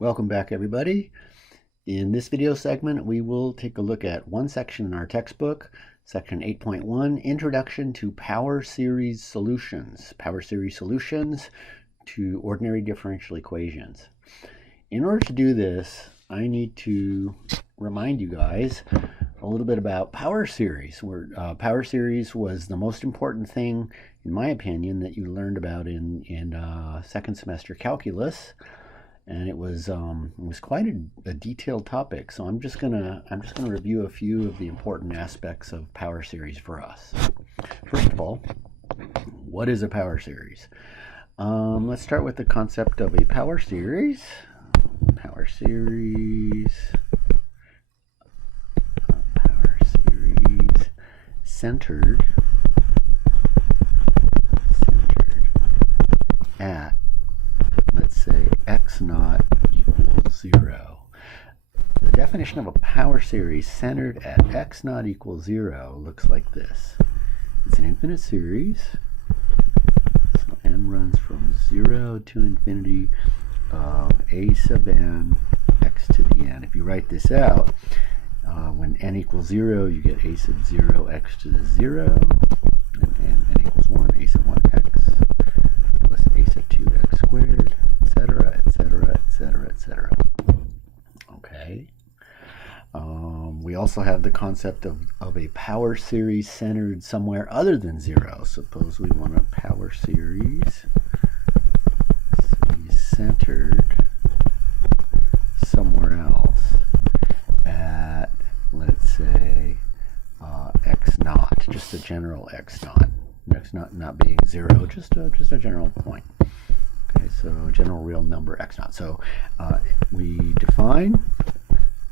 Welcome back, everybody. In this video segment, we will take a look at one section in our textbook, section 8.1, Introduction to Power Series Solutions. Power Series Solutions to Ordinary Differential Equations. In order to do this, I need to remind you guys a little bit about power series. Power series was the most important thing, in my opinion, that you learned about in second semester calculus. And it was quite a detailed topic. So I'm just gonna review a few of the important aspects of power series for us. First of all, what is a power series? Let's start with the concept of a power series. Power series centered at, let's say, x naught equals 0. The definition of a power series centered at x naught equals 0 looks like this. It's an infinite series. So n runs from 0 to infinity of a sub n x to the n. If you write this out, when n equals 0, you get a sub 0 x to the 0, and n equals 1, a sub 1 x plus a sub 2 x squared, etc., etc., etc., etc. Okay. We also have the concept of a power series centered somewhere other than 0. Suppose we want a power series centered somewhere else at, let's say, x naught, just a general x naught. X naught not being 0, just a general point. Okay, so general real number x naught. So we define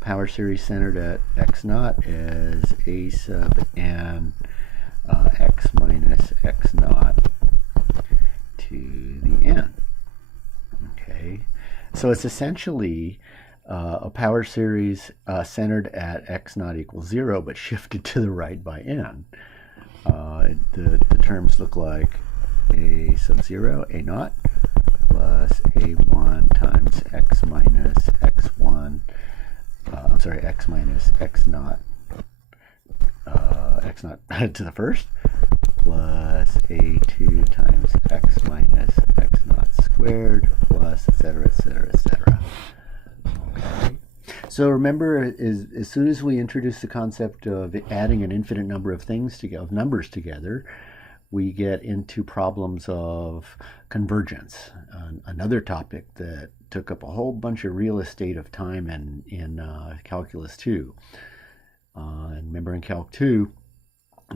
power series centered at x naught as a sub n x minus x naught to the n. Okay, so it's essentially a power series centered at x naught equals 0, but shifted to the right by n. The terms look like a sub 0, a naught, plus a1 times x minus x1, x minus x naught to the first, plus a2 times x minus x naught squared, plus etc., etc., etc. Okay. So remember, as soon as we introduce the concept of adding an infinite number of numbers together, we get into problems of convergence, another topic that took up a whole bunch of real estate of time in Calculus 2. And remember, in Calc 2,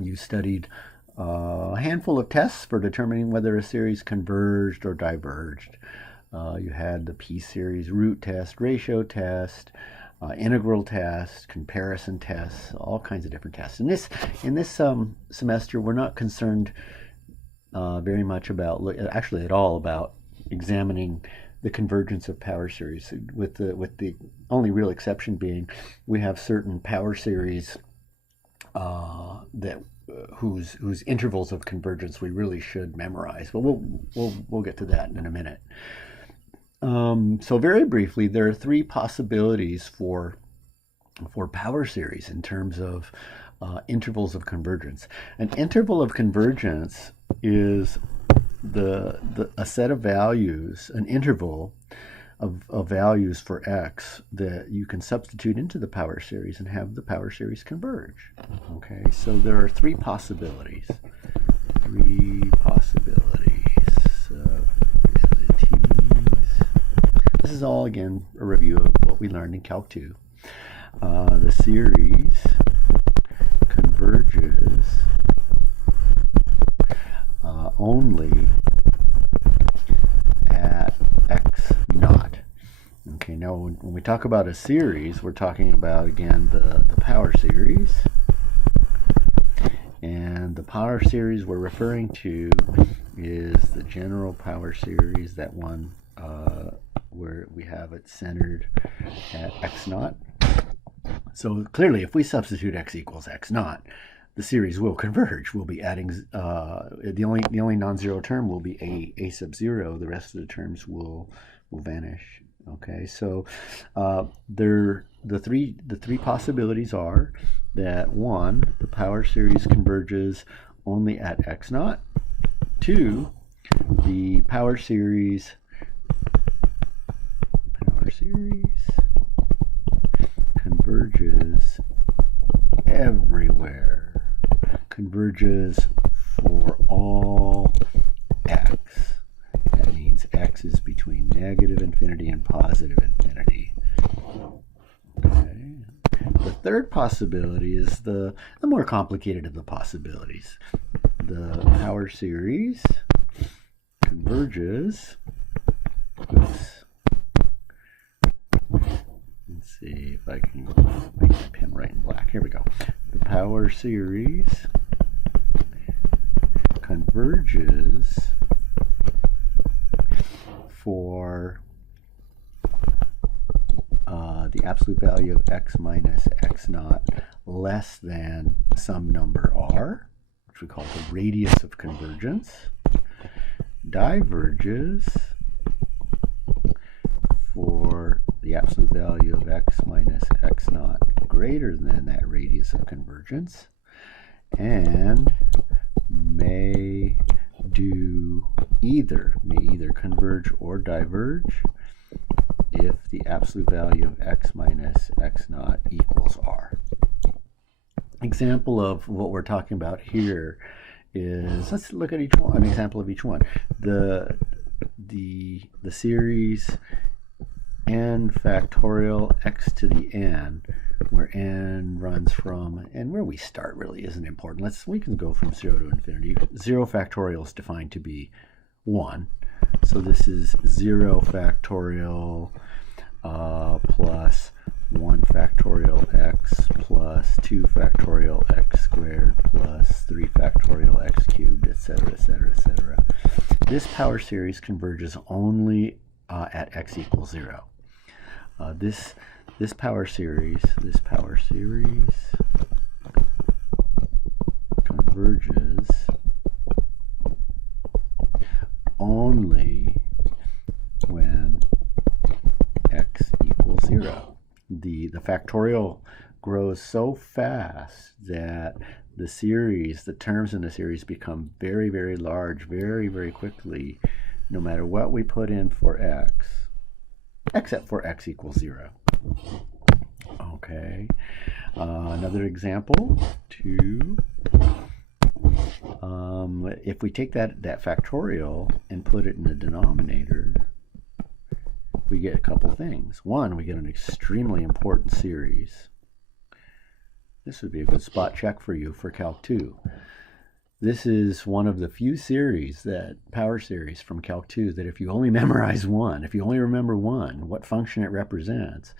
you studied a handful of tests for determining whether a series converged or diverged. You had the p-series root test, ratio test, integral test, comparison tests, all kinds of different tests. In this semester, we're not concerned very much about, actually at all, about examining the convergence of power series, with the only real exception being we have certain power series whose intervals of convergence we really should memorize. But we'll get to that in a minute. So very briefly, there are three possibilities for power series in terms of intervals of convergence. An interval of convergence is a set of values, an interval of values for x that you can substitute into the power series and have the power series converge. Okay, so there are three possibilities. This is all, again, a review of what we learned in Calc 2. The series converges only at x naught. Okay, now when we talk about a series, we're talking about, again, the power series. And the power series we're referring to is the general power series, that one where we have it centered at x naught. So clearly, if we substitute x equals x naught, the series will converge. We'll be adding the only non-zero term will be a sub 0. The rest of the terms will vanish Okay, so the three possibilities are that one, the power series converges only at x naught. Two, the power series converges everywhere, converges for all x. That means x is between negative infinity and positive infinity. Okay. The third possibility is the more complicated of the possibilities. The power series converges. Oops. Let's see if I can make the pen right in black. Here we go. The power series converges for the absolute value of x minus x naught less than some number r, which we call the radius of convergence, diverges for the absolute value of x minus x naught greater than that radius of convergence, and may either converge or diverge if the absolute value of x minus x naught equals r. Example of what we're talking about here is, let's look at each one, an example of each one. The series n factorial x to the n, where n runs from, and where we start really isn't important. We can go from 0 to infinity. 0 factorial is defined to be 1. So this is 0 factorial plus 1 factorial x plus 2 factorial x squared plus 3 factorial x cubed, etc., etc., etc. This power series converges only at x equals 0. This power series converges only when x equals 0. The factorial grows so fast that the terms in the series become very, very large very, very quickly, no matter what we put in for x, except for x equals 0. Okay. Another example, 2. If we take that factorial and put it in the denominator, we get a couple things. One, we get an extremely important series. This would be a good spot check for you for Calc 2. This is one of the few power series from Calc 2 that if you only memorize one, if you only remember one, what function it represents,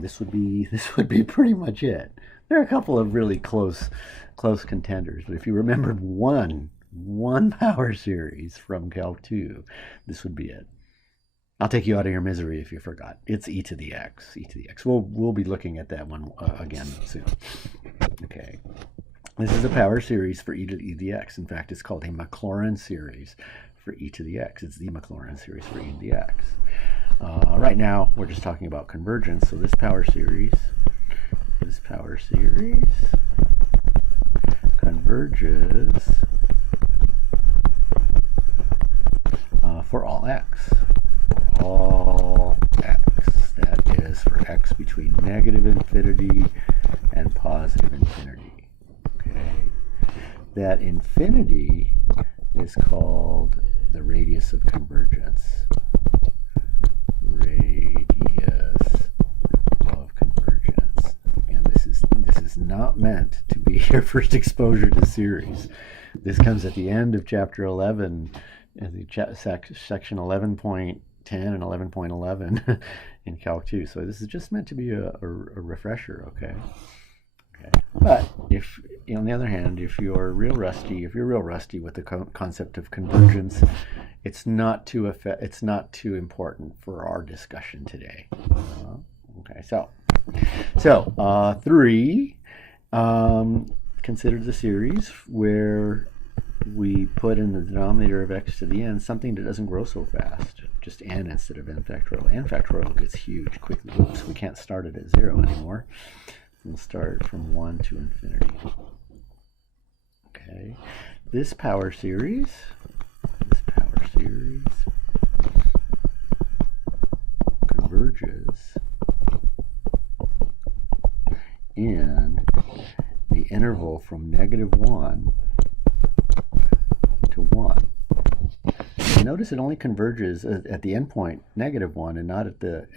this would be pretty much it. There are a couple of really close contenders, but if you remembered one power series from Calc 2, this would be it. I'll take you out of your misery if you forgot. It's e to the x. We'll be looking at that one again soon. Okay. This is a power series for e to the x. In fact, it's called a Maclaurin series for e to the x. It's the Maclaurin series for e to the x. Right now, we're just talking about convergence. So this power series converges for all x. All x. That is for x between negative infinity and positive infinity. Okay. That infinity is called the radius of convergence. Radius of convergence. And this is not meant to be your first exposure to series. This comes at the end of chapter 11, section 11.10 and 11.11 in Calc 2. So this is just meant to be a refresher, okay? But if, on the other hand, if you're real rusty with the concept of convergence, it's not too important for our discussion today. Okay, so 3, consider the series where we put in the denominator of x to the n something that doesn't grow so fast, just n instead of n factorial. N factorial gets huge quickly. Oops, we can't start it at 0 anymore. We'll start from 1 to infinity. Okay, this power series converges in the interval from -1 to 1. And notice it only converges at the endpoint -1 and not at the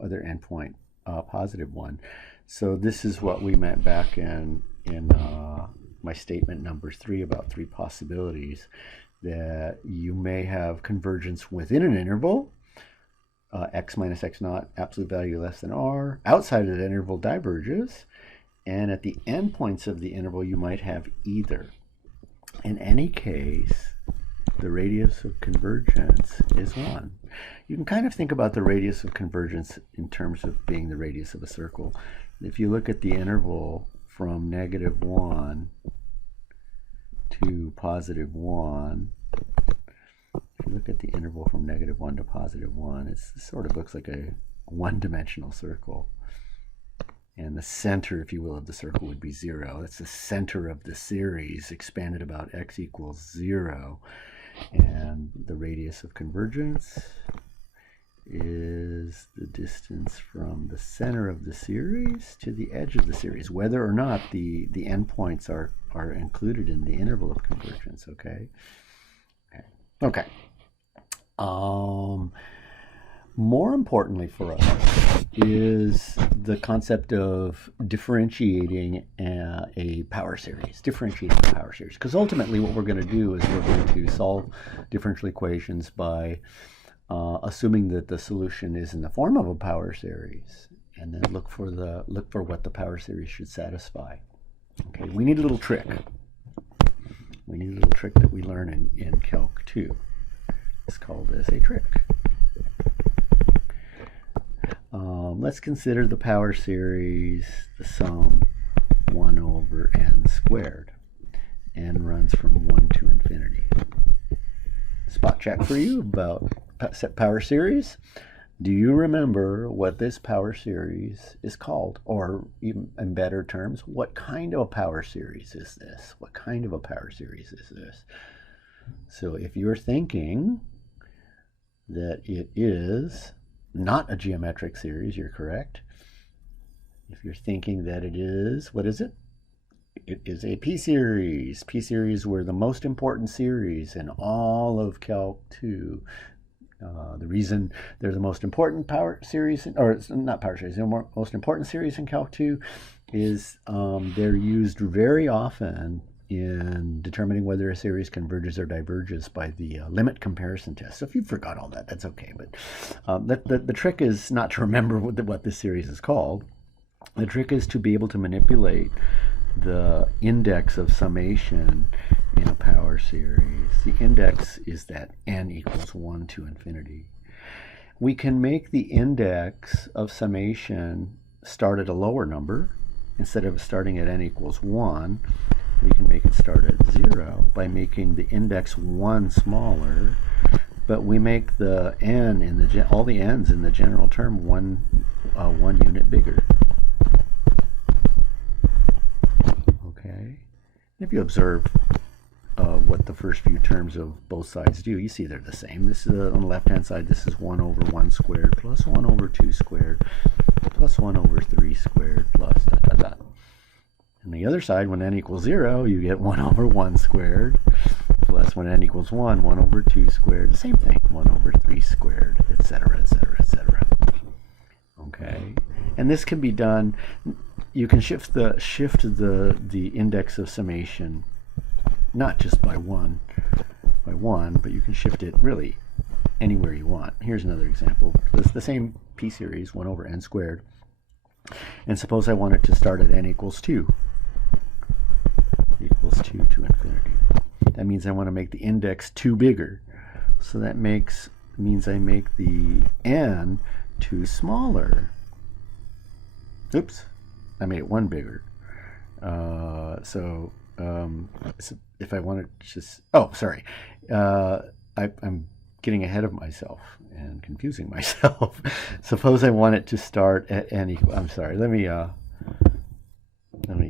other endpoint +1. So this is what we meant back in my statement number 3 about 3 possibilities, that you may have convergence within an interval, x minus x naught, absolute value less than r. Outside of that interval diverges, and at the endpoints of the interval you might have either. In any case, the radius of convergence is 1. You can kind of think about the radius of convergence in terms of being the radius of a circle. If you look at the interval from -1 to +1, if you look at the interval from -1 to +1, it sort of looks like a one-dimensional circle. And the center, if you will, of the circle would be 0. That's the center of the series expanded about x equals 0. And the radius of convergence is the distance from the center of the series to the edge of the series, whether or not the endpoints are included in the interval of convergence. Okay. More importantly for us is the concept of differentiating a power series, because ultimately what we're going to do is we're going to solve differential equations by assuming that the solution is in the form of a power series, and then look for what the power series should satisfy. Okay, we need a little trick. We need a little trick that we learn in Calc 2. It's called as a trick. Let's consider the power series, the sum 1 over n squared. N runs from 1 to infinity. Spot check for you about power series. Do you remember what this power series is called? Or even in better terms, what kind of a power series is this? What kind of a power series is this? So if you're thinking that it is not a geometric series, you're correct. If you're thinking that it is, what is it? It is a p-series. P-series were the most important series in all of Calc 2. The reason they're the most important power series, or not power series, they're the most important series in Calc 2 is they're used very often in determining whether a series converges or diverges by the limit comparison test. So if you forgot all that, that's okay. But the trick is not to remember what this series is called. The trick is to be able to manipulate the index of summation in a power series. The index is that n equals 1 to infinity. We can make the index of summation start at a lower number. Instead of starting at n equals 1, we can make it start at 0 by making the index 1 smaller, but we make the n in all the n's in the general term one unit bigger. Okay, if you observe what the first few terms of both sides do, you see they're the same. This is on the left-hand side. This is 1 over 1 squared plus 1 over 2 squared plus 1 over 3 squared plus dot dot dot. On the other side, when n equals 0, you get 1 over 1 squared plus when n equals 1, 1 over 2 squared. The same thing, 1 over 3 squared, etc., etc., etc. Okay, and this can be done. You can shift the index of summation not just by one, but you can shift it really anywhere you want. Here's another example. It's the same p-series, 1 over n squared. And suppose I want it to start at n equals 2. Equals 2 to infinity. That means I want to make the index 2 bigger. So that means I make the n 2 smaller. Oops, I made it 1 bigger. So if I want to just, oh, sorry. I'm getting ahead of myself and confusing myself. Suppose I want it to start at n equal, I'm sorry, let me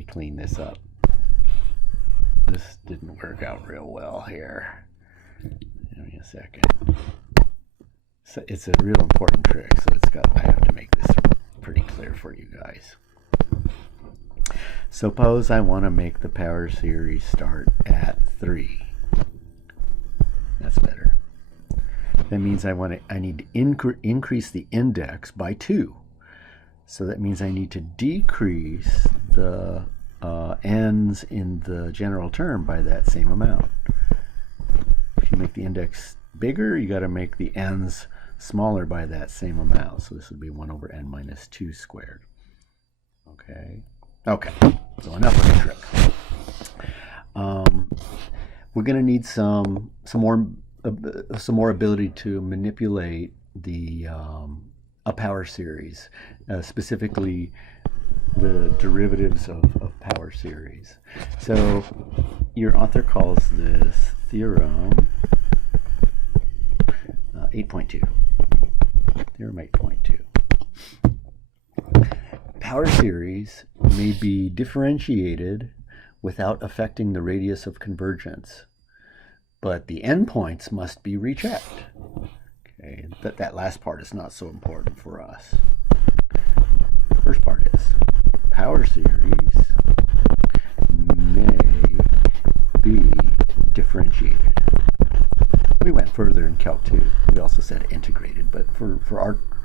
clean this up. This didn't work out real well here. Give me a second. So it's a real important trick, so I have to make this pretty clear for you guys. Suppose I want to make the power series start at 3. That's better. That means I need to increase the index by 2. So that means I need to decrease the n's in the general term by that same amount. If you make the index bigger, you got to make the n's smaller by that same amount. So this would be 1 over n minus 2 squared. Okay. Okay. So enough of the trick. We're going to need some more ability to manipulate the a power series, specifically the derivatives of power series. So your author calls this theorem 8.2. Theorem 8.2. Power series may be differentiated without affecting the radius of convergence, but the endpoints must be rechecked. Okay, that last part is not so important for us. The first part is power series may be differentiated. We went further in Calc 2. We also said integrated, but for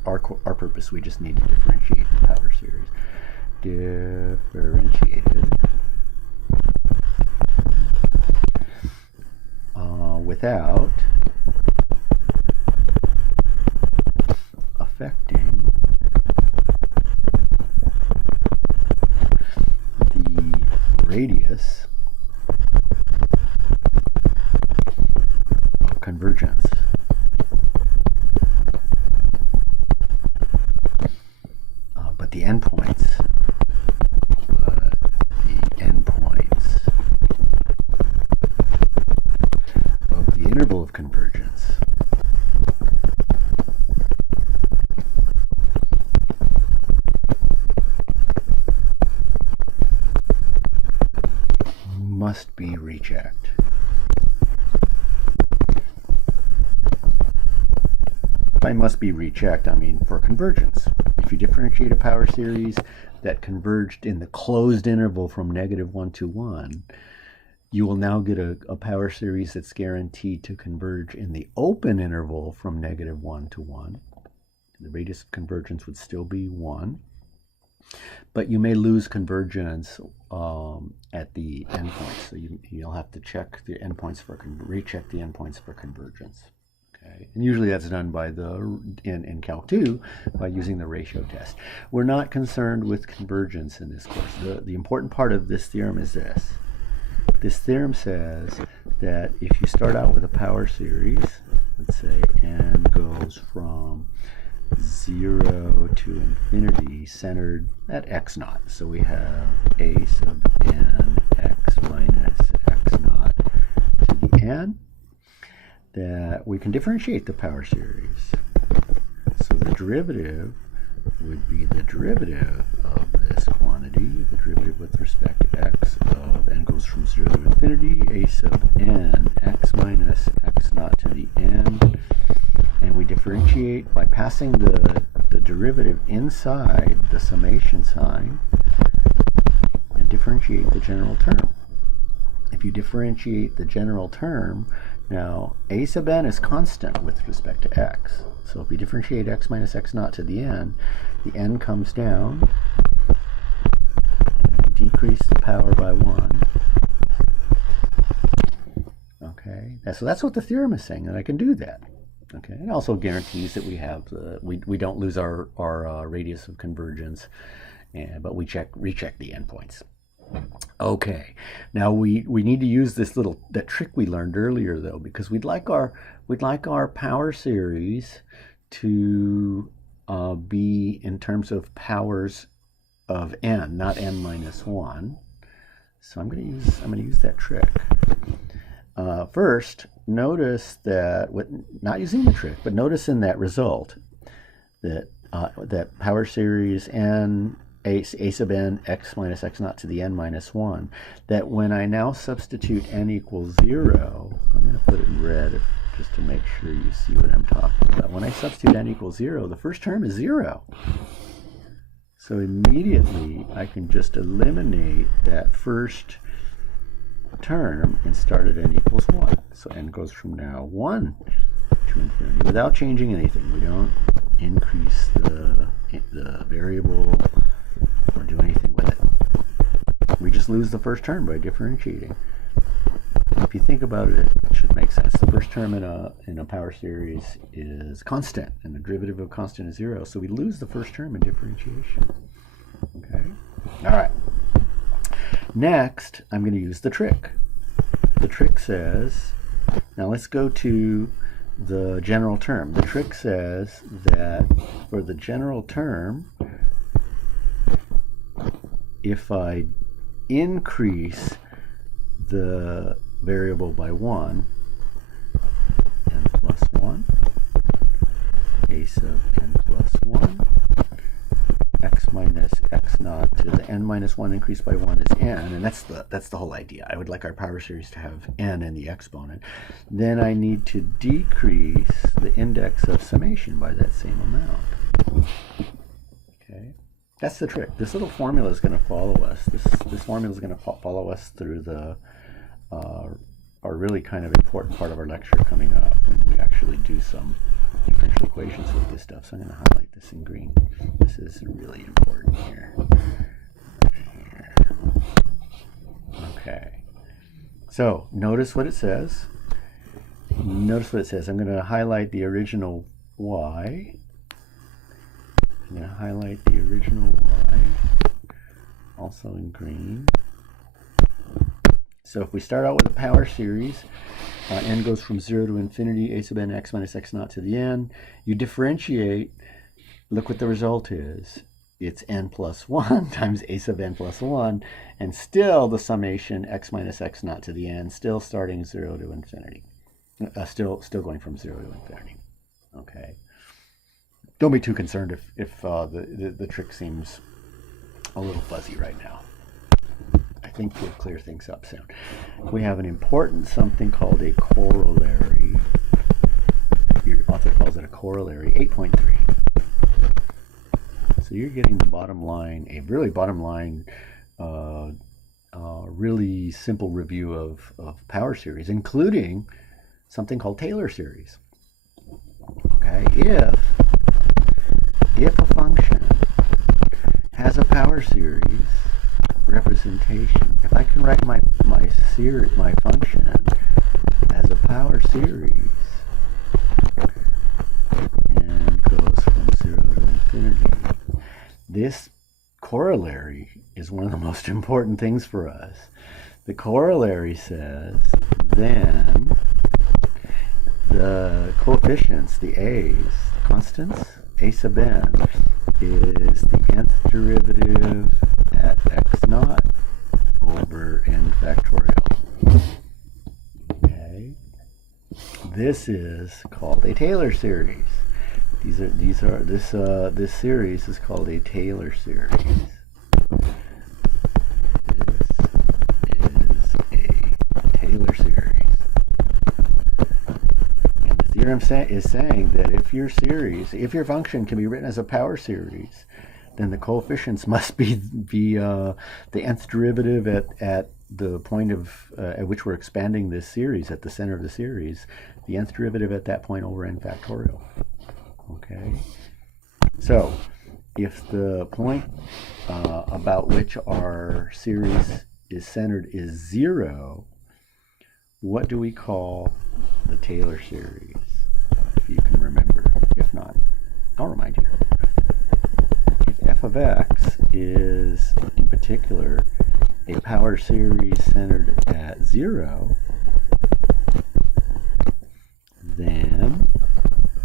our purpose, we just need to differentiate the power series. Differentiated without affecting the radius of convergence. But the endpoints of the interval of convergence must be rechecked. By must be rechecked, I mean for convergence. If you differentiate a power series that converged in the closed interval from -1 to 1, you will now get a power series that's guaranteed to converge in the open interval from -1 to 1. The radius of convergence would still be 1. But you may lose convergence at the endpoints. So you'll have to check the endpoints recheck the endpoints for convergence. Okay. And usually that's done by in Calc 2 by using the ratio test. We're not concerned with convergence in this course. The important part of this theorem is this. This theorem says that if you start out with a power series, let's say n goes from 0 to infinity centered at x naught. So we have a sub n x minus x naught to the n, that we can differentiate the power series. So the derivative would be the derivative of this quantity, the derivative with respect to x of n goes from 0 to infinity, a sub n x minus x naught to the n. And we differentiate by passing the derivative inside the summation sign and differentiate the general term. If you differentiate the general term, now a sub n is constant with respect to x. So if we differentiate x minus x naught to the n comes down and decrease the power by 1. Okay, so that's what the theorem is saying, that I can do that. Okay, it also guarantees that we have we don't lose our radius of convergence, but we recheck the endpoints. Okay, now we need to use that trick we learned earlier though, because we'd like our power series to be in terms of powers of n, not n minus 1. So I'm going to use that trick. First, notice that, not using the trick, but notice in that result that that power series n a sub n x minus x naught to the n minus 1, that when I now substitute n equals 0, I'm going to put it in red just to make sure you see what I'm talking about. When I substitute n equals 0, the first term is 0. So immediately I can just eliminate that first term and start at n equals 1. So n goes from now 1 to infinity without changing anything. We don't increase the variable or do anything with it. We just lose the first term by differentiating. If you think about it, it should make sense. The first term in a power series is constant, and the derivative of constant is 0. So we lose the first term in differentiation. Okay? All right. Next, I'm going to use the trick. The trick says, now let's go to the general term. The trick says that for the general term, if I increase the variable by 1, n plus 1, a sub n plus 1, x minus x naught to the n minus 1 increased by 1 is n, and that's the whole idea. I would like our power series to have n in the exponent. Then I need to decrease the index of summation by that same amount. Okay, that's the trick. This little formula is going to follow us. This formula is going to follow us through the a really kind of important part of our lecture coming up when we actually do some differential equations with this stuff. So I'm going to highlight this in green. This is really important here. Okay. So notice what it says. Notice what it says. I'm going to highlight the original y. I'm going to highlight the original y, also in green. So if we start out with a power series, n goes from 0 to infinity, a sub n x minus x naught to the n. You differentiate, look what the result is. It's n plus 1 times a sub n plus 1, and still the summation x minus x naught to the n, still starting 0 to infinity. Still going from 0 to infinity. Okay. Don't be too concerned if the trick seems a little fuzzy right now. I think we'll clear things up soon. We have an important something called a corollary. Your author calls it a corollary, 8.3. So you're getting the bottom line, a really bottom line, really simple review of power series, including something called Taylor series. Okay, if a function has a power series representation, if I can write my function as a power series and goes from 0 to infinity, this corollary is one of the most important things for us. The corollary says then the coefficients, the a's, the constants, a sub n is the nth derivative at x naught over n factorial. Okay, this is called a Taylor series. This series is called a Taylor series. This is a Taylor series. And the theorem is saying that if your function can be written as a power series, then the coefficients must be the nth derivative at the point of at which we're expanding this series, at the center of the series, the nth derivative at that point over n factorial. Okay, so if the point about which our series is centered is 0, what do we call the Taylor series? If you can remember. If not, I'll remind you. If f of x is, in particular, a power series centered at 0, then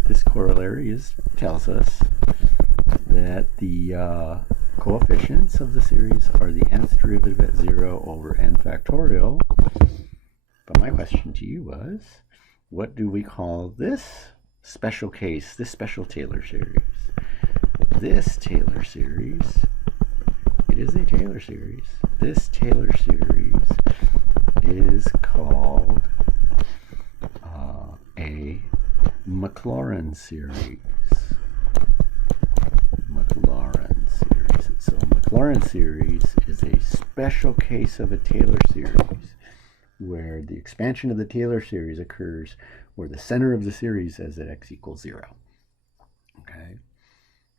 this corollary tells us that the coefficients of the series are the nth derivative at 0 over n factorial. But my question to you was, what do we call this special case, this special Taylor series? This Taylor series, it is a Taylor series. This Taylor series is called a Maclaurin series. Maclaurin series. So Maclaurin series is a special case of a Taylor series where the expansion of the Taylor series occurs where the center of the series is at x equals 0. Okay.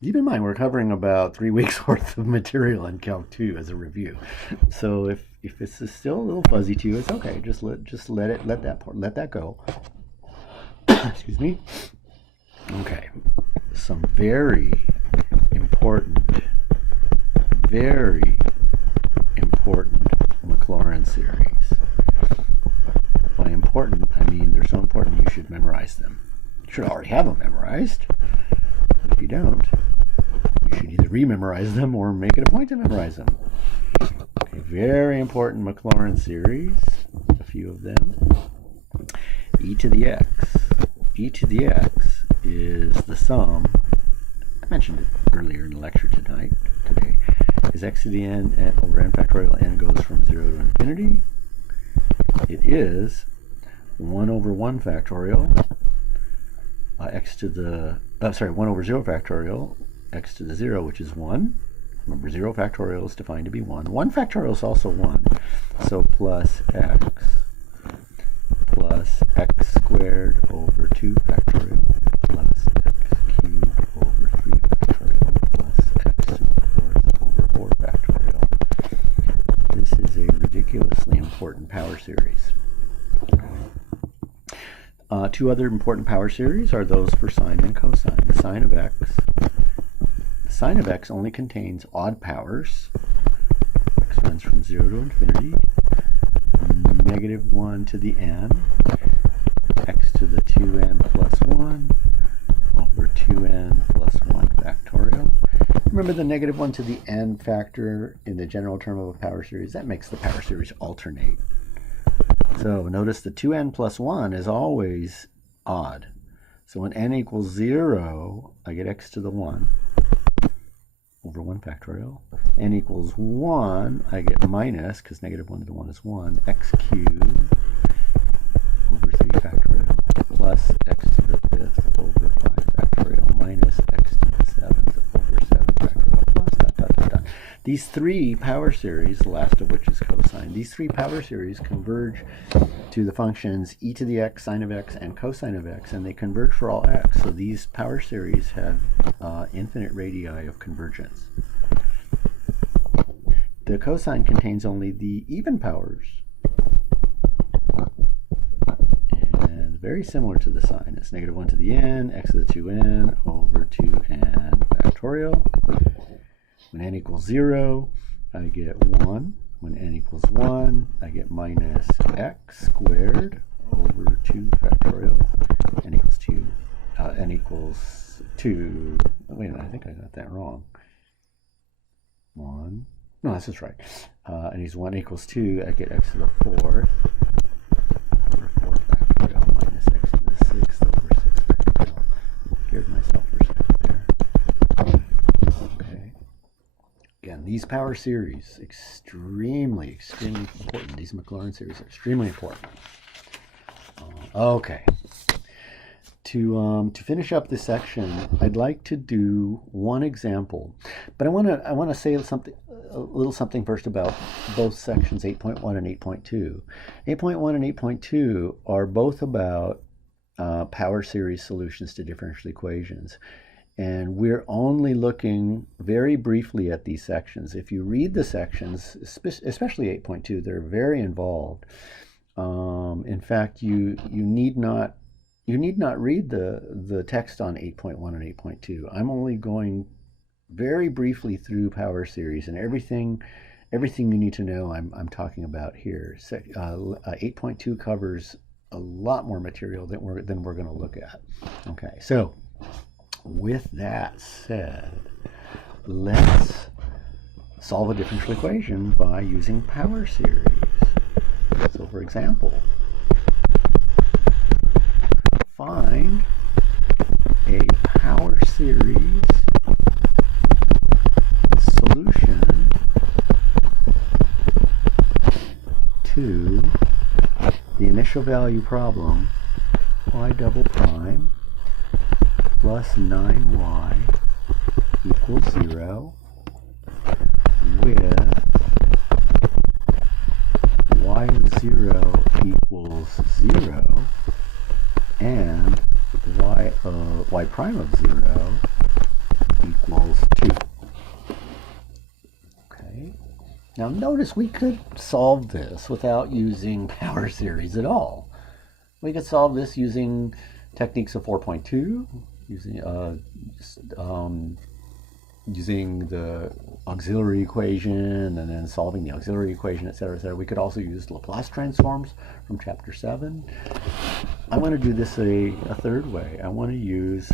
Keep in mind, we're covering about 3 weeks worth of material in Calc 2 as a review. So if this is still a little fuzzy to you, it's okay. Just let that go. Excuse me. Okay. Some very important Maclaurin series. By important, I mean they're so important you should memorize them. You should already have them memorized. If you don't, you should either rememorize them or make it a point to memorize them. Okay, very important Maclaurin series, a few of them. E to the x. E to the x is the sum, I mentioned it earlier in the lecture today, is x to the n over n factorial. N goes from 0 to infinity. It is 1 over 1 factorial, 1 over 0 factorial, x to the 0, which is 1. Remember, 0 factorial is defined to be 1. 1 factorial is also 1. So plus x squared over 2 factorial plus x cubed over 3 factorial plus x to the 4th over 4 factorial. This is a ridiculously important power series. Two other important power series are those for sine and cosine. The sine of x only contains odd powers. X runs from 0 to infinity. -1 to the n, x to the 2n plus 1 over 2n plus 1 factorial. Remember the -1 to the n factor in the general term of a power series? That makes the power series alternate. So notice the 2n plus 1 is always odd. So when n equals 0, I get x to the 1 over 1 factorial. N equals 1, I get minus, because -1 to the 1 is 1, x cubed over 3 factorial plus x to the 5th over 5 factorial minus x to the 7th over 7 factorial plus ... These three power series, the last of which is cosine, these three power series converge to the functions e to the x, sine of x, and cosine of x, and they converge for all x. So these power series have infinite radii of convergence. The cosine contains only the even powers. And very similar to the sine. It's -1 to the n, x to the 2n over 2n factorial. When n equals 0, I get 1. When n equals 1, I get minus x squared over 2 factorial. N equals 2. N equals 2. Wait a minute, I think I got that wrong. 1. No, this is right. And he's 1 equals 2. I get x to the 4th over 4 factorial minus x to the 6th over 6 factorial. Scared myself for a second there. Okay. Again, these power series, extremely important. These Maclaurin series are extremely important. Okay. To finish up this section, I'd like to do one example, but I want to say a little something first about both sections 8.1 and 8.2. 8.1 and 8.2 are both about power series solutions to differential equations, and we're only looking very briefly at these sections. If you read the sections, especially 8.2, they're very involved. In fact, you need not read the text on 8.1 and 8.2. I'm only going very briefly through power series, and everything you need to know I'm talking about here. 8.2 covers a lot more material than we're going to look at. Okay, so with that said, let's solve a differential equation by using power series. So for example, find a power series solution to the initial value problem y double prime plus 9y equals 0 with y0 equals 0 and y prime of 0 equals 2. Okay. Now notice we could solve this without using power series at all. We could solve this using techniques of 4.2, using the auxiliary equation and then solving the auxiliary equation, etc., etc. We could also use Laplace transforms from chapter 7. I want to do this a third way. I want to use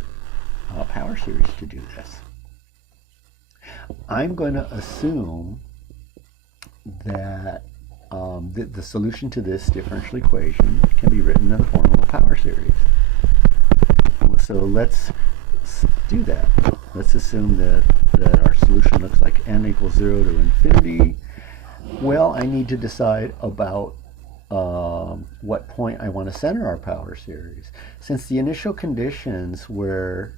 power series to do this. I'm going to assume that the solution to this differential equation can be written in the form of a power series. So let's do that. Let's assume that our solution looks like n equals 0 to infinity. Well, I need to decide about what point I want to center our power series. Since the initial conditions were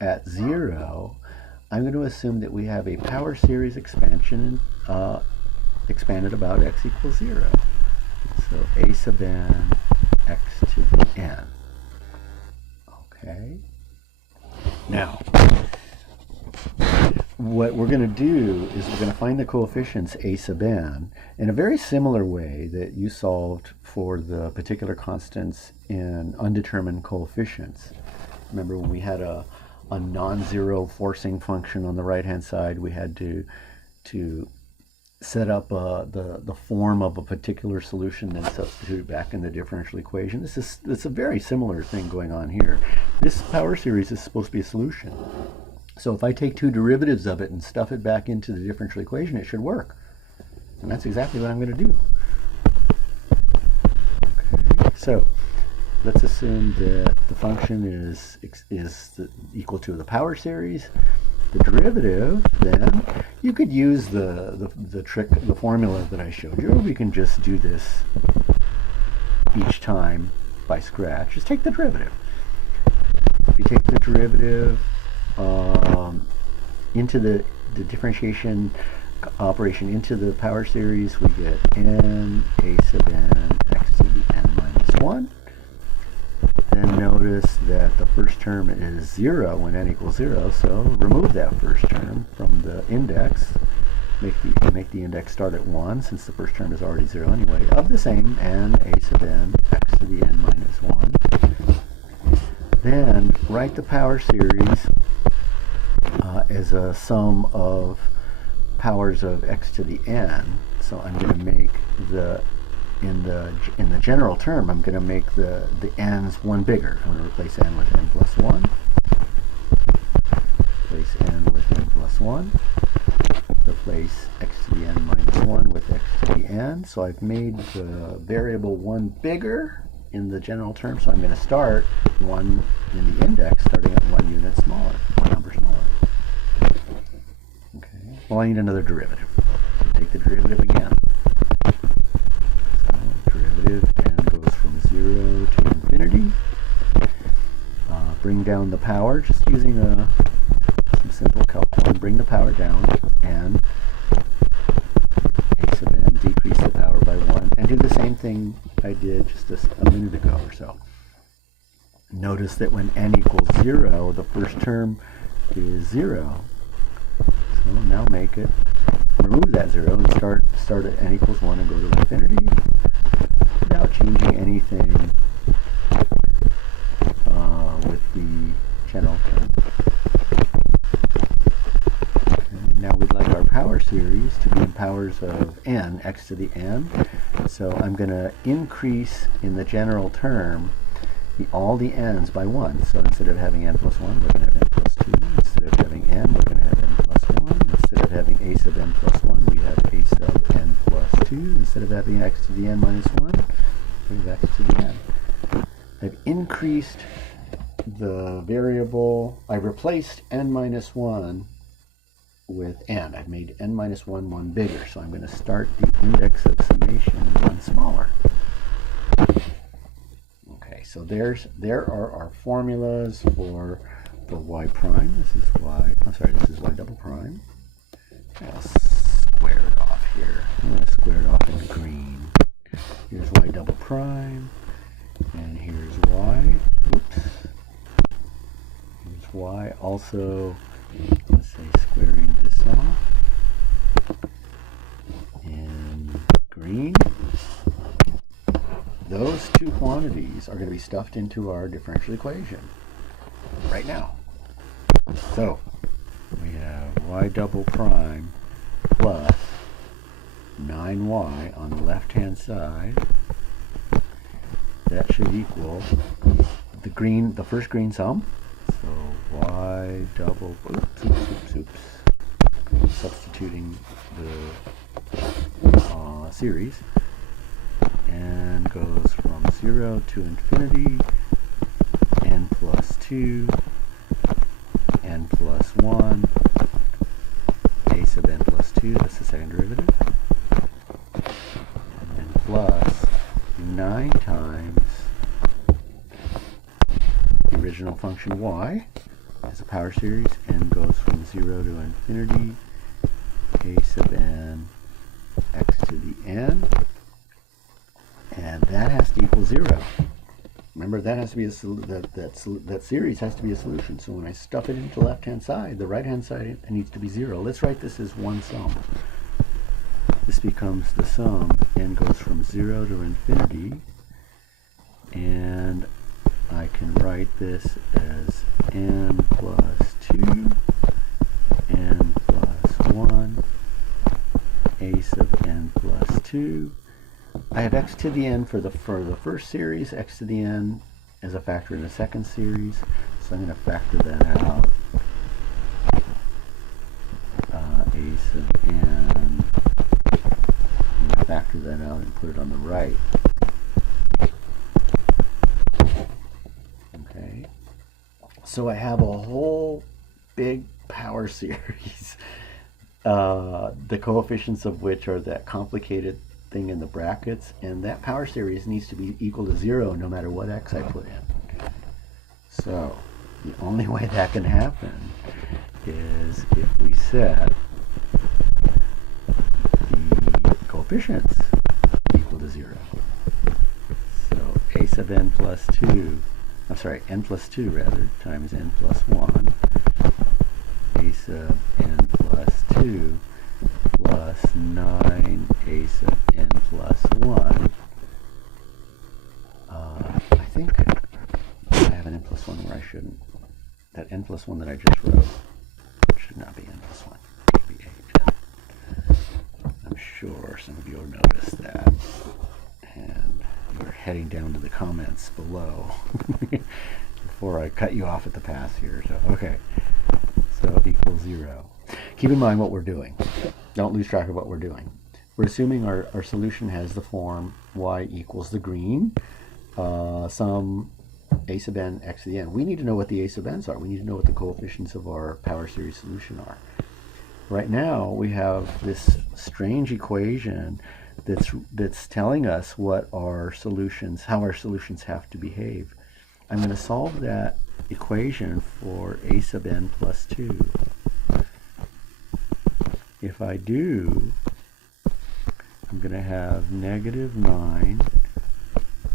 at 0, I'm going to assume that we have a power series expansion expanded about x equals 0. So a sub n x to the n. Okay. Now, what we're going to do is we're going to find the coefficients a sub n in a very similar way that you solved for the particular constants in undetermined coefficients. Remember when we had a non-zero forcing function on the right-hand side, we had to set up the form of a particular solution and substitute it back in the differential equation. It's a very similar thing going on here. This power series is supposed to be a solution. So if I take two derivatives of it and stuff it back into the differential equation, it should work. And that's exactly what I'm going to do. Okay, so let's assume that the function is equal to the power series. The derivative, then, you could use the trick, the formula that I showed you, or we can just do this each time by scratch. Just take the derivative. If you take the derivative into the differentiation operation into the power series, we get n a sub n x to the n minus 1. Then notice that the first term is 0 when n equals 0, so remove that first term from the index. Make the index start at 1, since the first term is already 0 anyway, of the same n a sub n x to the n minus 1. Then write the power series as a sum of powers of x to the n. So I'm going to make in the general term, I'm going to make the n's one bigger. I'm going to replace n with n plus 1. Replace n with n plus 1. Replace x to the n minus 1 with x to the n. So I've made the variable 1 bigger in the general term, so I'm going to start 1 in the index, starting at 1 unit smaller, 1 number smaller. Okay. Well, I need another derivative. So take the derivative again. Derivative n goes from 0 to infinity. Bring down the power, just using some simple calc. Bring the power down, and a sub n, decrease the power by 1, and do the same thing I did just a minute ago or so. Notice that when n equals 0, the first term is 0. So now remove that 0 and start at n equals 1 and go to infinity without changing anything with the general term. Okay, now we'd like our power series to be in powers of n, x to the n. So I'm going to increase in the general term all the n's by 1. So instead of having n plus 1, we're going to have n plus 2. Instead of having n, we're going to have n plus 1. Instead of having a sub n plus 1, we have a sub n plus 2. Instead of having x to the n minus 1, we have x to the n. I've increased the variable, I replaced n minus 1 with n. I've made n minus 1 one bigger, so I'm going to start the index of summation one smaller. Okay, so there are our formulas for y prime. This is y, I'm sorry, this is y double prime. I'll square it off here. I'm going to square it off in green. Here's y double prime, and here's y. Oops. Here's y. Also, let's say squaring this off in green. Those two quantities are going to be stuffed into our differential equation right now. So we have y double prime plus 9y on the left-hand side. That should equal the first green sum. So y double, substituting the series, and goes from 0 to infinity, n plus 2, n plus 1, a sub n plus 2, that's the second derivative, and then plus 9 times the original function y as a power series, and goes from 0 to infinity, a sub n x to the n, and that has to equal 0. Remember, that has to be that series has to be a solution. So when I stuff it into the left-hand side, the right-hand side needs to be 0. Let's write this as one sum. This becomes the sum. N goes from 0 to infinity, and I can write this as n plus 2, n plus 1, a sub n plus 2. I have x to the n for the first series, x to the n as a factor in the second series, so I'm going to factor that out. A sub n, I'm going to factor that out and put it on the right. Okay, so I have a whole big power series, the coefficients of which are that complicated thing in the brackets, and that power series needs to be equal to 0 no matter what x I put in. So the only way that can happen is if we set the coefficients equal to 0. So a sub n plus 2, I'm sorry, n plus 2 rather, times n plus 1, a sub n plus 2 plus 9 a sub n plus 1. I think I have an n plus 1 where I shouldn't. That n plus 1 that I just wrote should not be n plus 1. It should be a. I'm sure some of you will notice that. And you're heading down to the comments below before I cut you off at the pass here. So, okay. So equals 0. Keep in mind what we're doing. Don't lose track of what we're doing. We're assuming our solution has the form y equals the green, sum a sub n x to the n. We need to know what the a sub n's are. We need to know what the coefficients of our power series solution are. Right now we have this strange equation that's telling us what our solutions, how our solutions have to behave. I'm going to solve that equation for a sub n plus 2. If I do, I'm going to have negative 9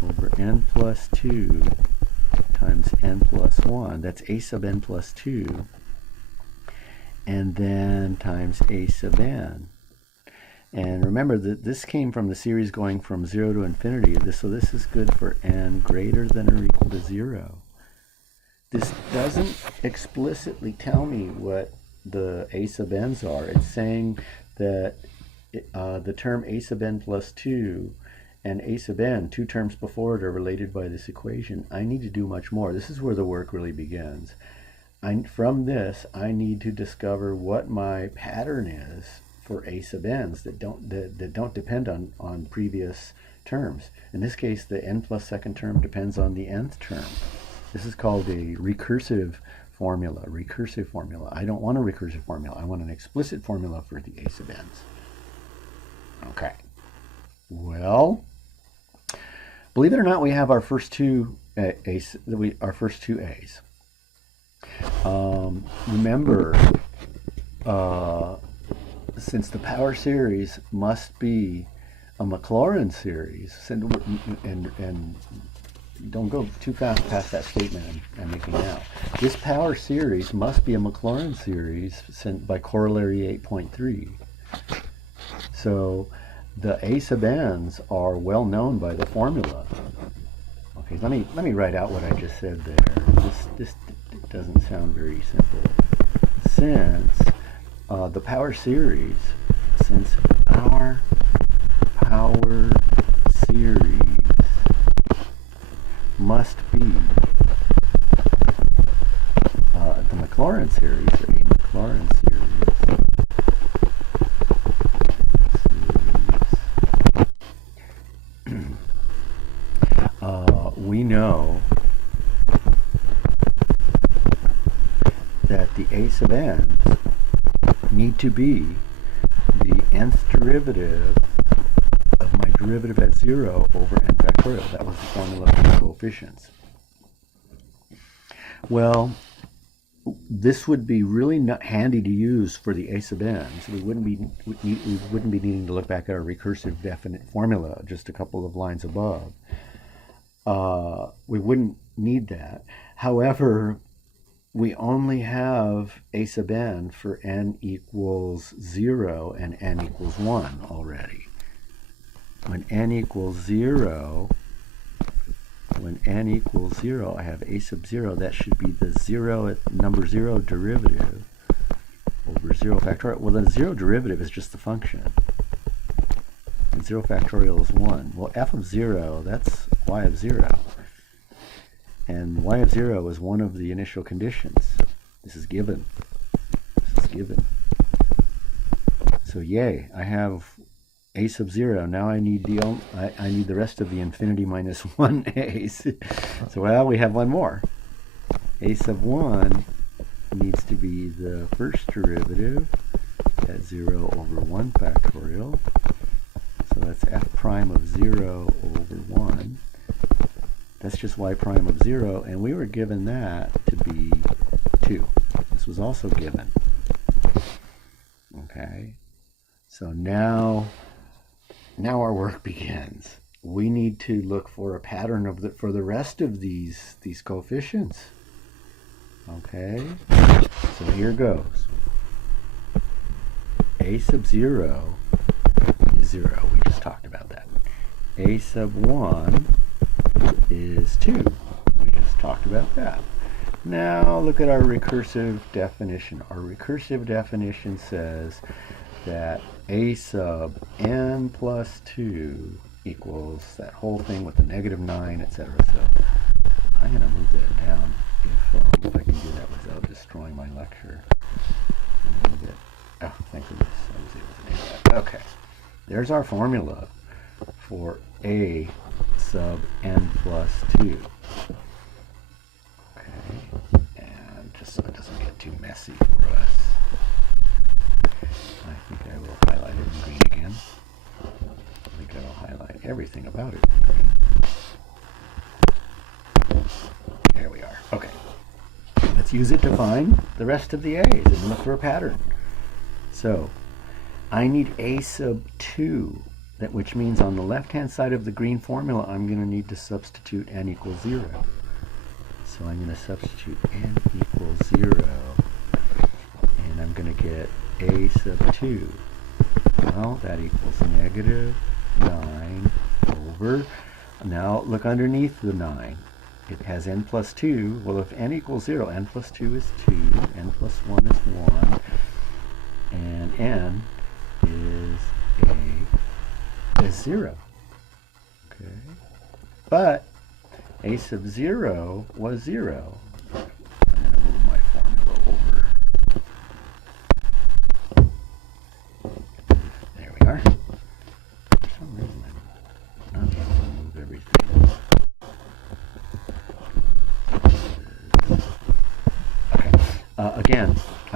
over n plus 2 times n plus 1. That's a sub n plus 2. And then times a sub n. And remember that this came from the series going from 0 to infinity. So this is good for n greater than or equal to 0. This doesn't explicitly tell me what the a sub n's are. It's saying that the term a sub n plus 2 and a sub n, two terms before it, are related by this equation. I need to do much more. This is where the work really begins. From this, I need to discover what my pattern is for a sub n's that don't depend on previous terms. In this case, the n plus second term depends on the nth term. This is called a recursive formula. Recursive formula. I don't want a recursive formula. I want an explicit formula for the a sub n's. Okay. Well, believe it or not, we have our first two a's. Remember, since the power series must be a Maclaurin series, and don't go too fast past that statement I'm making now. This power series must be a Maclaurin series sent by corollary 8.3. So the a sub n's are well known by the formula. Okay, let me write out what I just said there. This doesn't sound very simple. Since the power series, since our power series must be the Maclaurin series, or a Maclaurin series. We know that the a sub n's need to be the nth derivative of my derivative at 0 over n factorial. That was the formula for the coefficients. Well, this would be really not handy to use for the a sub n's. We wouldn't be needing to look back at our recursive definite formula just a couple of lines above. We wouldn't need that. However, we only have a sub n for n equals 0 and n equals 1 already. When n equals 0, I have a sub 0. That should be the number 0 derivative over 0 factorial. Well, the 0 derivative is just the function. And 0 factorial is 1. Well, f of 0, that's y of 0. And y of 0 is one of the initial conditions. This is given. So yay, I have a sub 0. Now I need the rest of the infinity minus 1 a's. So well, we have one more. A sub 1 needs to be the first derivative at 0 over 1 factorial. So that's f prime of 0 over 1. That's just y prime of 0, and we were given that to be 2. This was also given. Okay, so now our work begins. We need to look for a pattern for the rest of these coefficients. Okay, so here goes. A sub 0 is 0. We just talked about that. A sub 1 is 2. We just talked about that. Now look at our recursive definition. Our recursive definition says that a sub n plus 2 equals that whole thing with the negative 9, etc. So I'm going to move that down if I can do that without destroying my lecture. Oh, thank goodness I was able to do that. Okay, there's our formula for a sub n plus 2. Okay, and just so it doesn't get too messy for us, I think I will highlight it in green again. I think I will highlight everything about it in green. There we are. Okay, let's use it to find the rest of the a's and look for a pattern. So I need a sub 2. Which means on the left-hand side of the green formula, I'm going to need to substitute n equals 0. So I'm going to substitute n equals 0, and I'm going to get a sub 2. Well, that equals negative 9 over. Now look underneath the 9. It has n plus 2. Well, if n equals 0, n plus 2 is 2, n plus 1 is 1, and n is 0. Okay, but a sub 0 was 0. I'm going to move my formula over.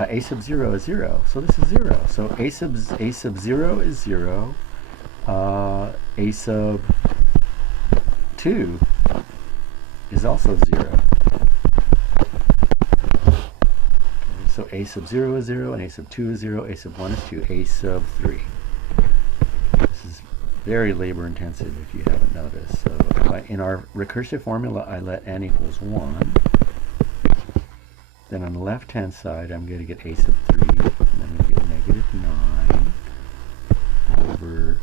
a sub 0 is 0. So this is 0. So a sub 0 is 0. A sub 2 is also 0. Okay, so a sub 0 is 0, and a sub 2 is 0, a sub 1 is 2, a sub 3. This is very labor intensive if you haven't noticed. So in our recursive formula, I let n equals 1. Then on the left-hand side, I'm going to get a sub 3, and I'm going to get negative 9 over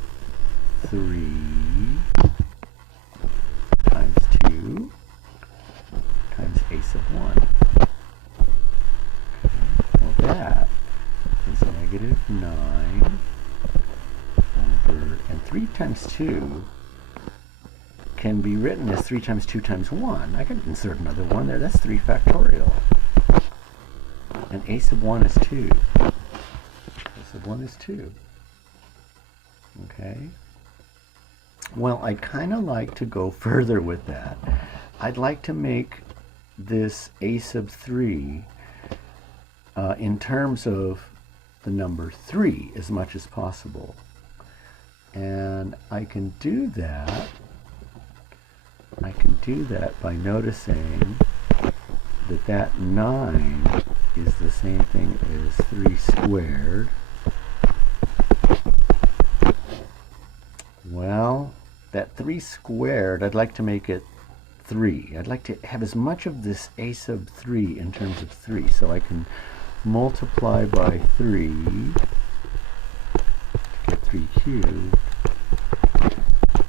3 times 2 times a sub 1. Okay. Well, that is negative 9 over, and 3 times 2 can be written as 3 times 2 times 1. I can insert another 1 there. That's 3 factorial. And a sub 1 is 2. A sub 1 is 2. Okay. Well, I'd kind of like to go further with that. I'd like to make this a sub 3 in terms of the number 3 as much as possible. And I can do that. By noticing that 9 is the same thing as 3 squared. Well, that 3 squared, I'd like to make it 3. I'd like to have as much of this a sub 3 in terms of 3. So I can multiply by 3 to get 3 cubed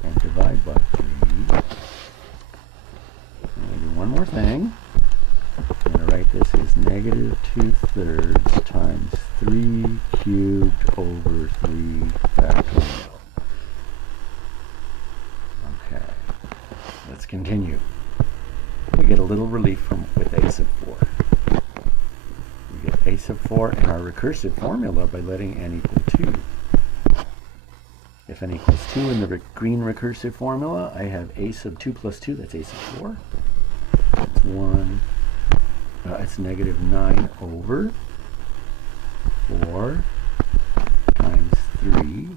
and divide by 3. I'm going to do one more thing. I'm going to write this as negative 2/3 times 3 cubed over 3 factorial. Okay, let's continue. We get a little relief with a sub 4. We get a sub 4 in our recursive formula by letting n equal 2. If n equals 2 in the green recursive formula, I have a sub 2 plus 2, that's a sub 4. That's 1. It's negative 9 over 4 times 3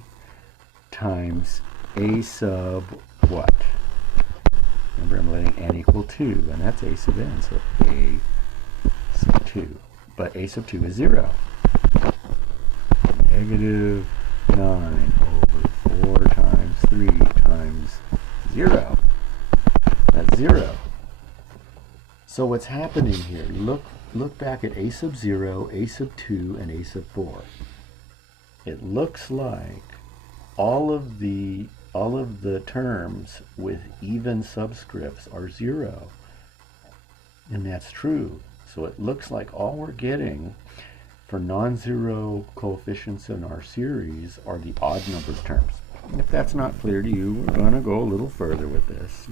times a sub what? Remember, I'm letting n equal 2, and that's a sub n, so a sub 2. But a sub 2 is 0. Negative 9 over 4 times 3 times 0. That's 0. So what's happening here? Look back at a sub 0, a sub 2, and a sub 4. It looks like all of the terms with even subscripts are 0. And that's true. So it looks like all we're getting for non-zero coefficients in our series are the odd numbered terms. If that's not clear to you, we're going to go a little further with this.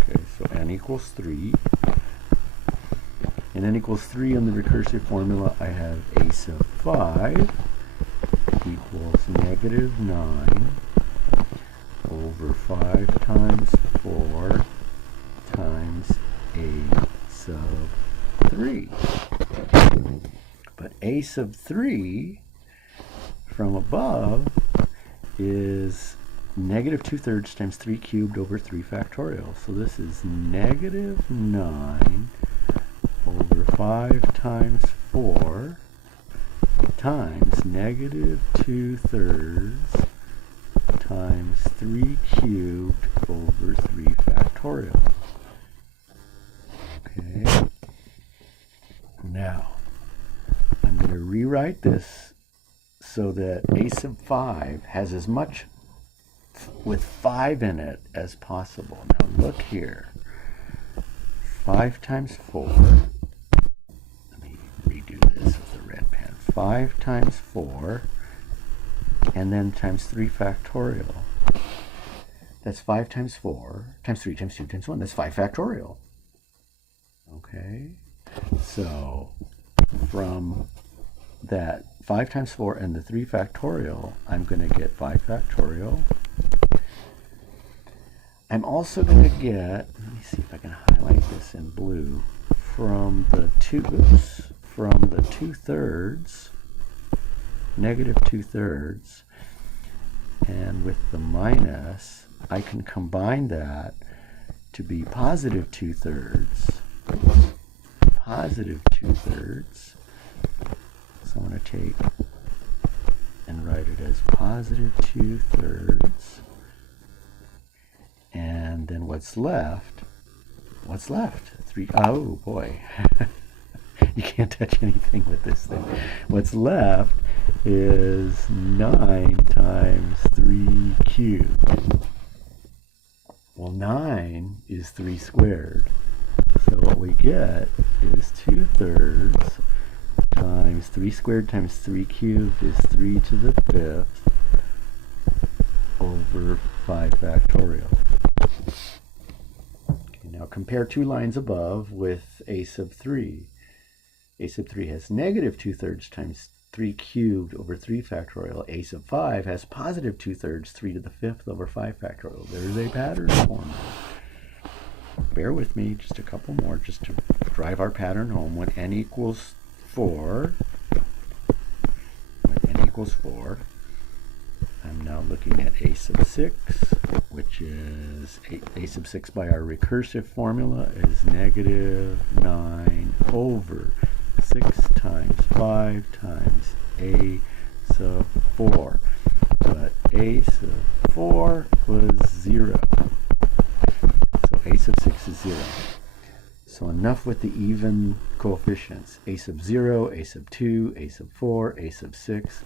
Okay, so n equals 3. And n equals 3 in the recursive formula, I have a sub 5 equals negative 9 over 5 times 4 times a sub 3. But a sub 3 from above is negative 2/3 times 3 cubed over 3 factorial. So this is negative 9 over 5 times 4 times negative 2/3 times 3 cubed over 3 factorial. Okay. Now, I'm going to rewrite this so that a sub 5 has as much with 5 in it as possible. Now look here. 5 times 4. Let me redo this with the red pen. 5 times 4, and then times 3 factorial. That's 5 times 4, times 3, times 2, times 1. That's 5 factorial. Okay? So, from that 5 times 4 and the 3 factorial, I'm going to get 5 factorial. I'm also going to get, let me see if I can highlight this in blue, from the 2, from the 2/3, negative 2/3, and with the minus, I can combine that to be positive 2/3, positive 2/3. So I'm going to take and write it as positive 2/3. And then what's left? What's left? 3. Oh boy. You can't touch anything with this thing. What's left is 9 times 3 cubed. Well, 9 is 3 squared. So what we get is 2/3 times 3 squared times 3 cubed is 3 to the 5th over 5 factorial. Okay, now compare two lines above with a sub 3. A sub 3 has negative 2/3 times 3 cubed over 3 factorial. A sub 5 has positive 2/3, 3 to the 5th over 5 factorial. There's a pattern formula. Bear with me, just a couple more, just to drive our pattern home. When n equals 4, I'm now looking at a sub 6, which is a sub 6 by our recursive formula is negative 9 over 6 times 5 times a sub 4. But a sub 4 was 0. So a sub 6 is 0. So enough with the even coefficients. A sub 0, a sub 2, a sub 4, a sub 6.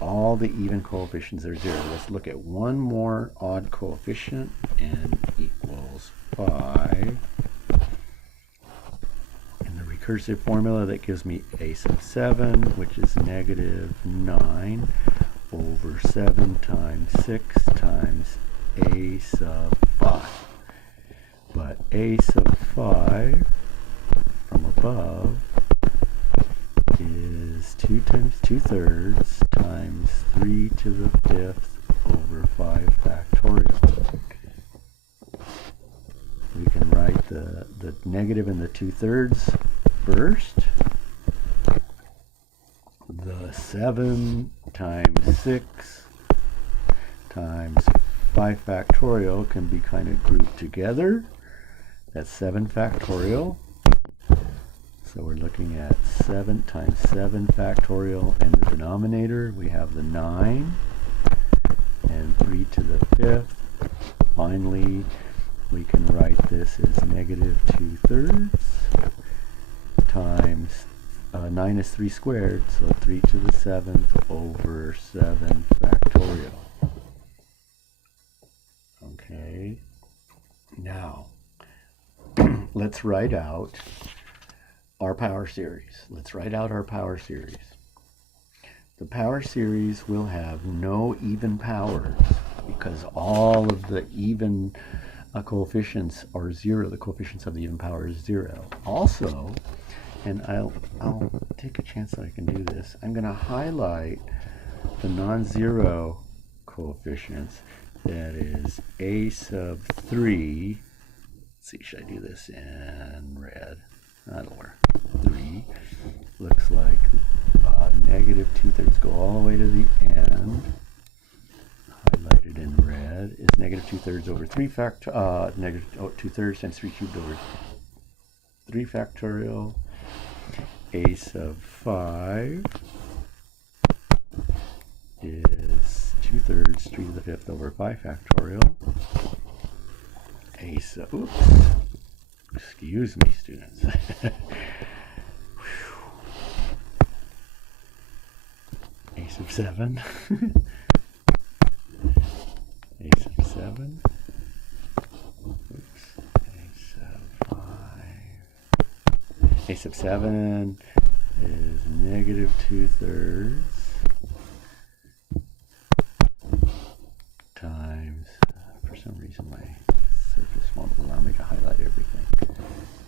All the even coefficients are 0. Let's look at one more odd coefficient. N equals 5. In the recursive formula, that gives me a sub 7, which is negative 9 over 7 times 6 times a sub 5. But a sub 5 from above is 2 times 2/3 times 3 to the 5th over 5 factorial. We can write the negative in the 2/3 first. The 7 times 6 times 5 factorial can be kind of grouped together. That's 7 factorial. So we're looking at 7 times 7 factorial in the denominator. We have the 9 and 3 to the 5th. Finally, we can write this as negative 2/3 times 9 is 3 squared, so 3 to the 7th over 7 factorial. Okay, now let's write out our power series. Let's write out our power series. The power series will have no even powers because all of the even coefficients are 0. The coefficients of the even power is 0. Also, and I'll take a chance that I can do this. I'm going to highlight the non-zero coefficients. That is a sub 3. Let's see, should I do this in red? That'll work. 3 looks like negative 2/3 go all the way to the end. Highlighted in red is negative 2/3 over 3 negative 2/3 times 3 cubed over 3 factorial. A sub 5 is 2/3 3 to the 5th over 5 factorial. A sub, oops, excuse me, students. A sub 7. A sub 7. Oops. A sub 5. A sub 7 is negative 2/3 times, for some reason my surface won't allow me to highlight everything.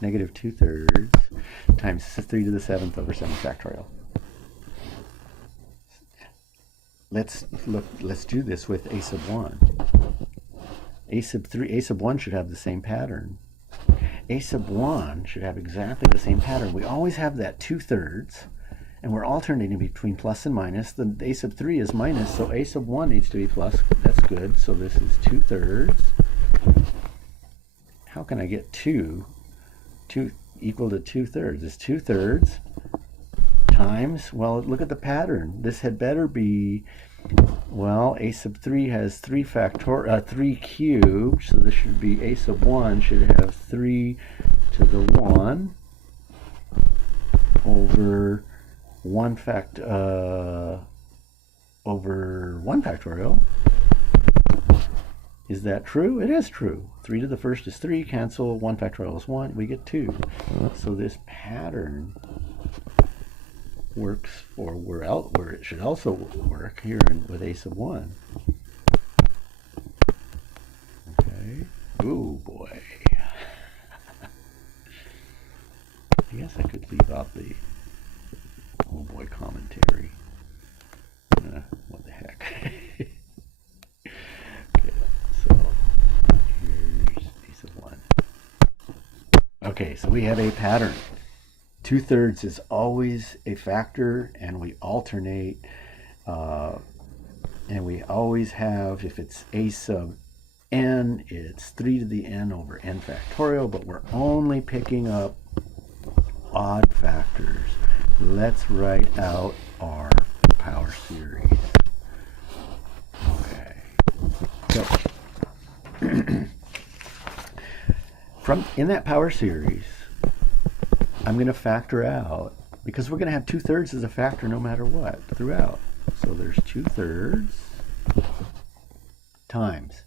Negative 2/3 times 3 to the 7th over 7 factorial. Let's do this with a sub 1. A sub 1 should have the same pattern. a sub 1 should have exactly the same pattern. We always have that 2/3, and we're alternating between plus and minus. The a sub 3 is minus, so a sub 1 needs to be plus. That's good. So this is 2/3. How can I get 2 equal to 2/3? It's 2/3 times, well, look at the pattern. This had better be, well, a sub 3 has 3 cubed, so this should be a sub 1 should have 3 to the 1 over 1 factorial. Is that true? It is true. 3 to the first is 3, cancel, 1 factorial is 1, we get 2. So this pattern works for where it should also work here with a sub 1. Okay. Ooh, boy. I guess I could leave out the oh boy commentary. What the heck. Okay, so here's a sub 1. Okay, so we have a pattern. 2/3 is always a factor, and we alternate, and we always have, if it's a sub n, it's 3 to the n over n factorial, but we're only picking up odd factors. Let's write out our power series. Okay. So, in that power series, I'm going to factor out, because we're going to have 2/3 as a factor no matter what throughout. So there's 2/3 times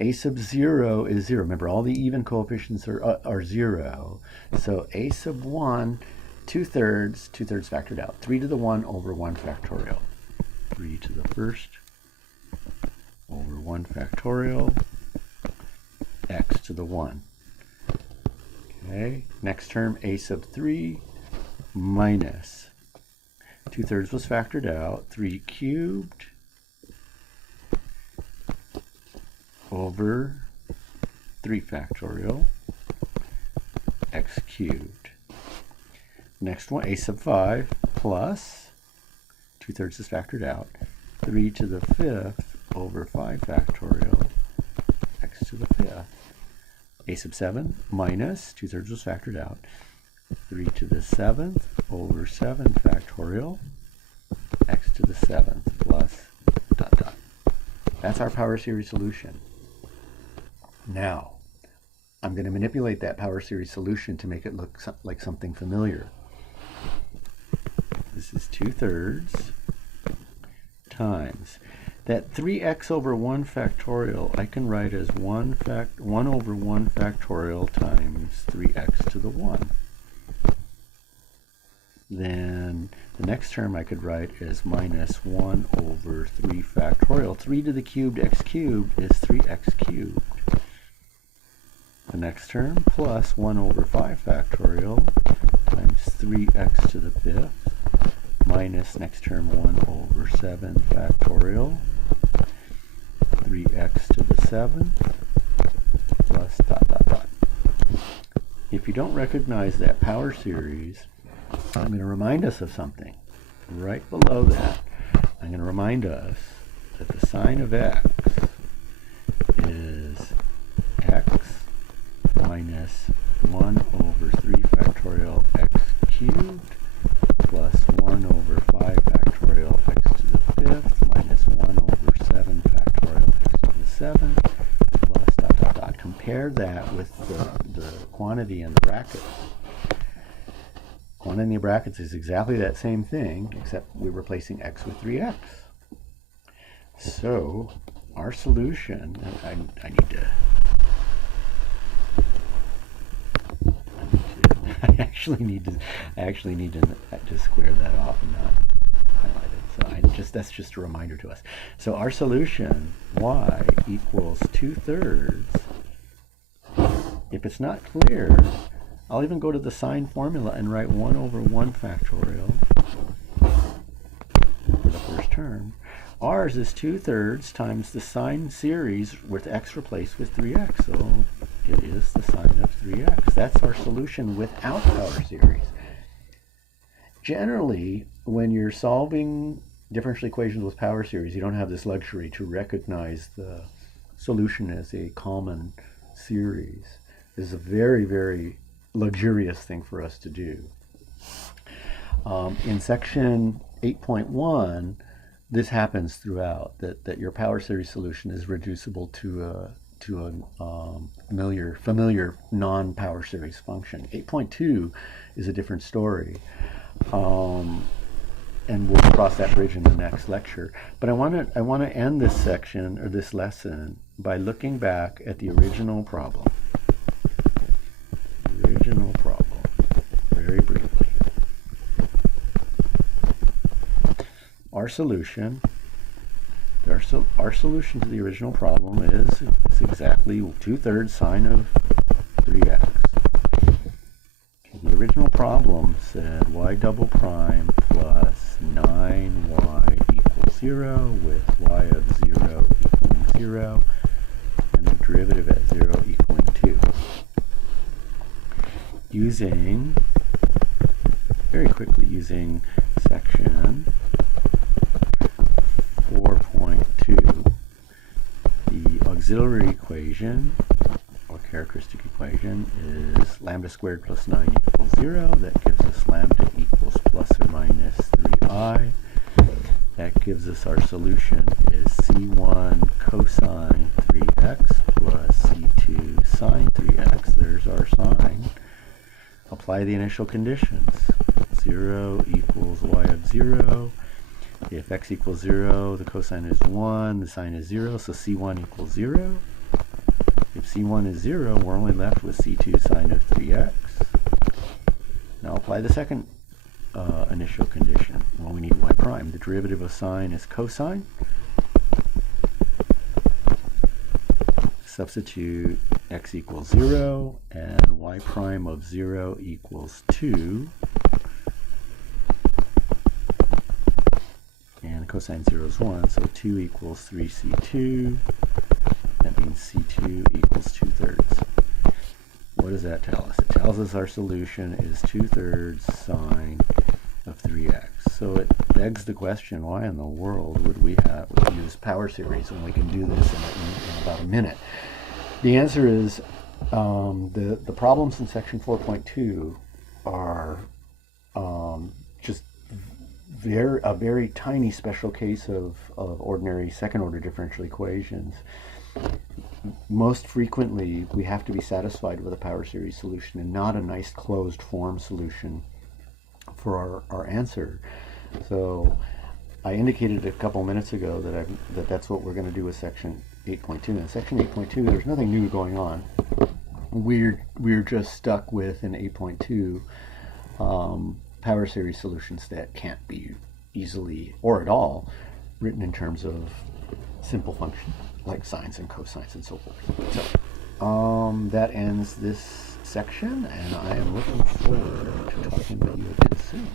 a sub 0 is 0. Remember, all the even coefficients are 0. So a sub 1, 2/3 factored out. 3 to the 1 over 1 factorial. 3 to the first over 1 factorial, x to the 1. Okay, next term, a sub 3 minus 2/3 was factored out, 3 cubed over 3 factorial, x cubed. Next one, a sub 5 plus 2/3 is factored out, 3 to the 5th over 5 factorial, x to the 5th. A sub 7 minus 2/3 was factored out, 3 to the 7th over 7 factorial, x to the 7th plus dot dot. That's our power series solution. Now, I'm going to manipulate that power series solution to make it look like something familiar. This is 2/3 times that 3x over 1 factorial I can write as 1 over 1 factorial times 3x to the 1. Then the next term I could write as minus 1 over 3 factorial. 3 to the cubed x cubed is 3x cubed. The next term plus 1 over 5 factorial times 3x to the 5th minus next term 1 over 7 factorial, 3x to the 7th plus dot dot dot. If you don't recognize that power series, I'm going to remind us of something. Right below that, I'm going to remind us that the sine of x is x minus 1 over 3 factorial x cubed plus 1 over 5 factorial x to the 5th minus 1 over 7 factorial x to the 7th plus dot dot dot. Compare that with the quantity in the brackets. Quantity in the brackets is exactly that same thing, except we're replacing x with 3x. So our solution, I actually need to square that off and not highlight it. So that's just a reminder to us. So our solution, y equals 2/3. If it's not clear, I'll even go to the sine formula and write 1 over 1 factorial for the first term. Ours is 2/3 times the sine series with x replaced with 3x. So It is the sine of 3x. That's our solution without power series. Generally, when you're solving differential equations with power series, you don't have this luxury to recognize the solution as a common series. This is a very, very luxurious thing for us to do. In section 8.1, this happens throughout, that your power series solution is reducible to a familiar non-power series function. 8.2 is a different story. And we'll cross that bridge in the next lecture. But I want to end this section or this lesson by looking back at the original problem. Very briefly. Our solution to the original problem is exactly 2/3 sine of 3x. The original problem said y double prime plus 9y equals 0 with y of 0 equaling 0 and the derivative at 0 equaling 2. Using section 4.2, the auxiliary equation or characteristic equation is lambda squared plus 9 equals 0. That gives us lambda equals plus or minus 3i. That gives us our solution is c1 cosine 3x plus c2 sine 3x. There's our sine. Apply the initial conditions. 0 equals y of 0. If x equals 0, the cosine is 1, the sine is 0, so c1 equals 0. If c1 is 0, we're only left with c2 sine of 3x. Now apply the second initial condition. Well, we need y prime. The derivative of sine is cosine. Substitute x equals 0 and y prime of 0 equals 2. And cosine 0 is 1, so 2 equals 3c2. That means c2 equals 2/3. What does that tell us? It tells us our solution is 2/3 sine of 3x. So it begs the question, why in the world would we use power series when we can do this in about a minute? The answer is the problems in section 4.2 are just a very tiny special case of ordinary second-order differential equations. Most frequently, we have to be satisfied with a power series solution and not a nice closed form solution for our answer. So I indicated a couple minutes ago that that's what we're going to do with section 8.2. In section 8.2, there's nothing new going on. We're just stuck with in 8.2 power series solutions that can't be easily or at all written in terms of simple functions like sines and cosines and so forth. So that ends this section, and I am looking forward to talking with you again soon.